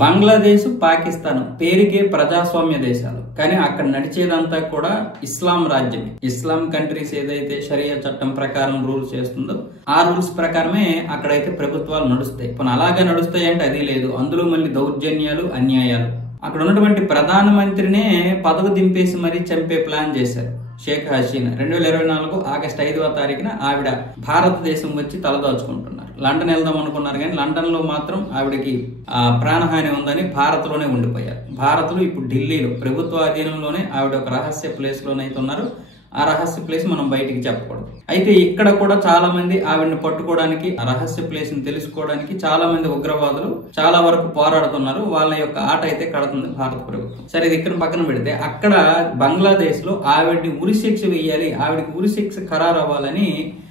బంగ్లాదేశ్, పాకిస్తాన్ పేరుకే ప్రజాస్వామ్య దేశాలు, కానీ అక్కడ నడిచేదంతా కూడా ఇస్లాం రాజ్యం. ఇస్లాం కంట్రీస్ ఏదైతే షరియా చట్టం ప్రకారం రూల్స్ చేస్తుందో ఆ రూల్స్ ప్రకారమే అక్కడైతే ప్రభుత్వాలు నడుస్తాయి. పోనీ అలాగే నడుస్తాయి అంటే అది లేదు, అందులో మళ్ళీ దౌర్జన్యాలు, అన్యాయాలు. అక్కడ ఉన్నటువంటి ప్రధానమంత్రినే పదవి దింపేసి మరీ చంపే ప్లాన్ చేశారు. షేక్ హసీనా 2024 ఆగస్టు 5వ తారీఖున ఆవిడ భారతదేశం వచ్చి తలదాచుకుంటున్నారు. లండన్ వెళ్దాం అనుకున్నారు, కానీ లండన్ లో మాత్రం ఆవిడకి ప్రాణహాని ఉందని భారత్ లోనే ఉండిపోయారు. భారత్ లో ఇప్పుడు ఢిల్లీలో ప్రభుత్వ అధీనంలోనే ఆవిడ ఒక రహస్య ప్లేస్ లోనైతే ఉన్నారు. ఆ రహస్య ప్లేస్ మనం బయటికి చెప్పకూడదు. అయితే ఇక్కడ కూడా చాలా మంది ఆవిడని పట్టుకోవడానికి, ఆ రహస్య ప్లేస్ ని తెలుసుకోవడానికి చాలా మంది ఉగ్రవాదులు చాలా వరకు పోరాడుతున్నారు. వాళ్ళ యొక్క ఆట అయితే కడుతుంది భారత ప్రభుత్వం. సరే, ఇది ఇక్కడ పక్కన పెడితే అక్కడ బంగ్లాదేశ్ లో ఆవిడని ఉరిశిక్ష వేయాలి, ఆవిడకి ఉరిశిక్ష ఖరారు అవ్వాలని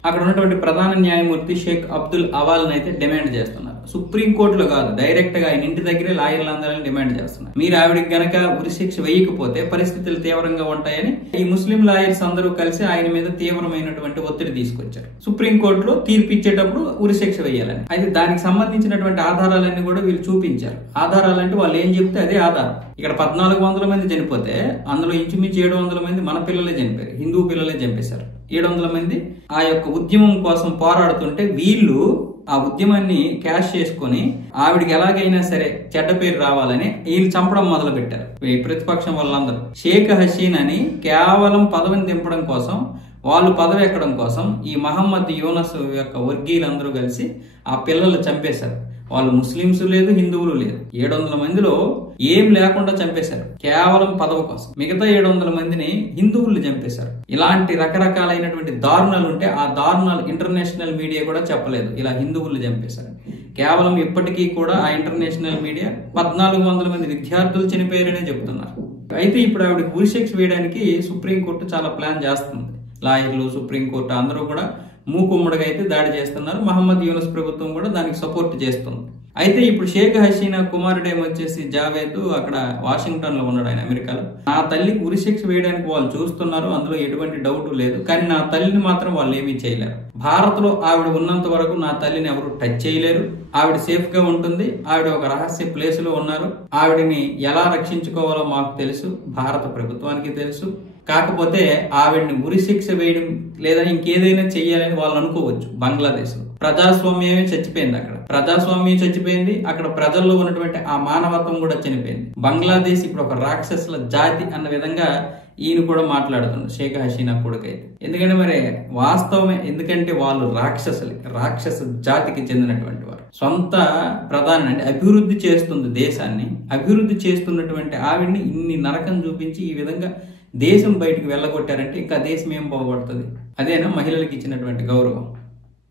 అక్కడ ఉన్నటువంటి ప్రధాన న్యాయమూర్తి షేక్ అబ్దుల్ అవాల్ అయితే డిమాండ్ చేస్తున్నారు. సుప్రీంకోర్టులో కాదు, డైరెక్ట్ గా ఆయన ఇంటి దగ్గరే లాయర్లందరినీ డిమాండ్ చేస్తున్నారు. మీరు ఆవిడకి గనక ఉరిశిక్ష వేయకపోతే పరిస్థితులు తీవ్రంగా ఉంటాయని ఈ ముస్లిం లాయర్స్ అందరూ కలిసి ఆయన మీద తీవ్రమైనటువంటి ఒత్తిడి తీసుకొచ్చారు. సుప్రీంకోర్టులో తీర్పు ఇచ్చేటప్పుడు ఉరిశిక్ష వేయాలని. అయితే దానికి సంబంధించినటువంటి ఆధారాలన్నీ కూడా వీళ్ళు చూపించారు. ఆధారాలంటే వాళ్ళు ఏం చెప్తే అదే ఆధారం. ఇక్కడ 1400 మంది చనిపోతే అందులో ఇంచుమించు 700 మంది మన పిల్లలే చనిపోయారు, హిందూ పిల్లలే చంపేశారు. 700 మంది ఆ యొక్క ఉద్యమం కోసం పోరాడుతుంటే వీళ్ళు ఆ ఉద్యమాన్ని క్యాష్ చేసుకుని ఆవిడికి ఎలాగైనా సరే చెడ్డ పేరు రావాలని వీళ్ళు చంపడం మొదలు పెట్టారు. ఈ ప్రతిపక్షం వాళ్ళందరూ షేక్ హసీనాని కేవలం పదవిని దింపడం కోసం, వాళ్ళు పదవి ఎక్కడం కోసం ఈ మహమ్మద్ యూనస్ యొక్క వర్గీయులందరూ కలిసి ఆ పిల్లలు చంపేశారు. వాళ్ళు ముస్లింస్ లేదు, హిందువులు లేదు. 700 మందిలో ఏం లేకుండా చంపేశారు కేవలం పదవి కోసం. మిగతా 700 మందిని హిందువులు చంపేశారు. ఇలాంటి రకరకాలైనటువంటి దారుణాలు ఉంటే ఆ దారుణాలు ఇంటర్నేషనల్ మీడియా కూడా చెప్పలేదు, ఇలా హిందువులు చంపేశారు. కేవలం ఇప్పటికీ కూడా ఆ ఇంటర్నేషనల్ మీడియా 1400 మంది విద్యార్థులు చనిపోయారనే చెబుతున్నారు. అయితే ఇప్పుడు ఆవిడకి ఉరిశిక్ష వేయడానికి సుప్రీంకోర్టు చాలా ప్లాన్ చేస్తుంది. లాయర్లు, సుప్రీంకోర్టు అందరూ కూడా మూకుమ్మడిగా అయితే దాడి చేస్తున్నారు. మహమ్మద్ యూనస్ ప్రభుత్వం కూడా దానికి సపోర్ట్ చేస్తుంది. అయితే ఇప్పుడు షేక్ హసీనా కుమారుడేమొచ్చేసి జావేద్ అక్కడ వాషింగ్టన్ లో ఉన్నాడు, ఆయన అమెరికాలో. నా తల్లికి ఉరిశిక్ష వేయడానికి వాళ్ళు చూస్తున్నారు, అందులో ఎటువంటి డౌట్ లేదు, కానీ నా తల్లిని మాత్రం వాళ్ళు ఏమీ చేయలేరు. భారత్ లో ఆవిడ ఉన్నంత వరకు నా తల్లిని ఎవరు టచ్ చేయలేరు. ఆవిడ సేఫ్ గా ఉంటుంది. ఆవిడ ఒక రహస్య ప్లేస్ లో ఉన్నారు. ఆవిడని ఎలా రక్షించుకోవాలో మాకు తెలుసు, భారత ప్రభుత్వానికి తెలుసు. కాకపోతే ఆవిడని ఉరిశిక్ష వేయడం లేదా ఇంకేదైనా చెయ్యాలని వాళ్ళు అనుకోవచ్చు. బంగ్లాదేశ్ లో ప్రజాస్వామ్యమే చచ్చిపోయింది. అక్కడ ప్రజాస్వామ్యం చచ్చిపోయింది. అక్కడ ప్రజల్లో ఉన్నటువంటి ఆ మానవత్వం కూడా చనిపోయింది. బంగ్లాదేశ్ ఇప్పుడు ఒక రాక్షసుల జాతి అన్న విధంగా ఈయన కూడా మాట్లాడుతున్నారు, షేక్ హసీనా కొడుకైతే. ఎందుకంటే మరి వాస్తవమే, ఎందుకంటే వాళ్ళు రాక్షసులే, రాక్షస జాతికి చెందినటువంటి వారు. సొంత ప్రధాని అంటే అభివృద్ధి చేస్తుంది దేశాన్ని, అభివృద్ధి చేస్తున్నటువంటి ఆవిడ్ని ఇన్ని నరకం చూపించి ఈ విధంగా దేశం బయటికి వెళ్ళగొట్టారంటే ఇంకా దేశం ఏం బాగుపడుతుంది? అదేనా మహిళలకు ఇచ్చినటువంటి గౌరవం?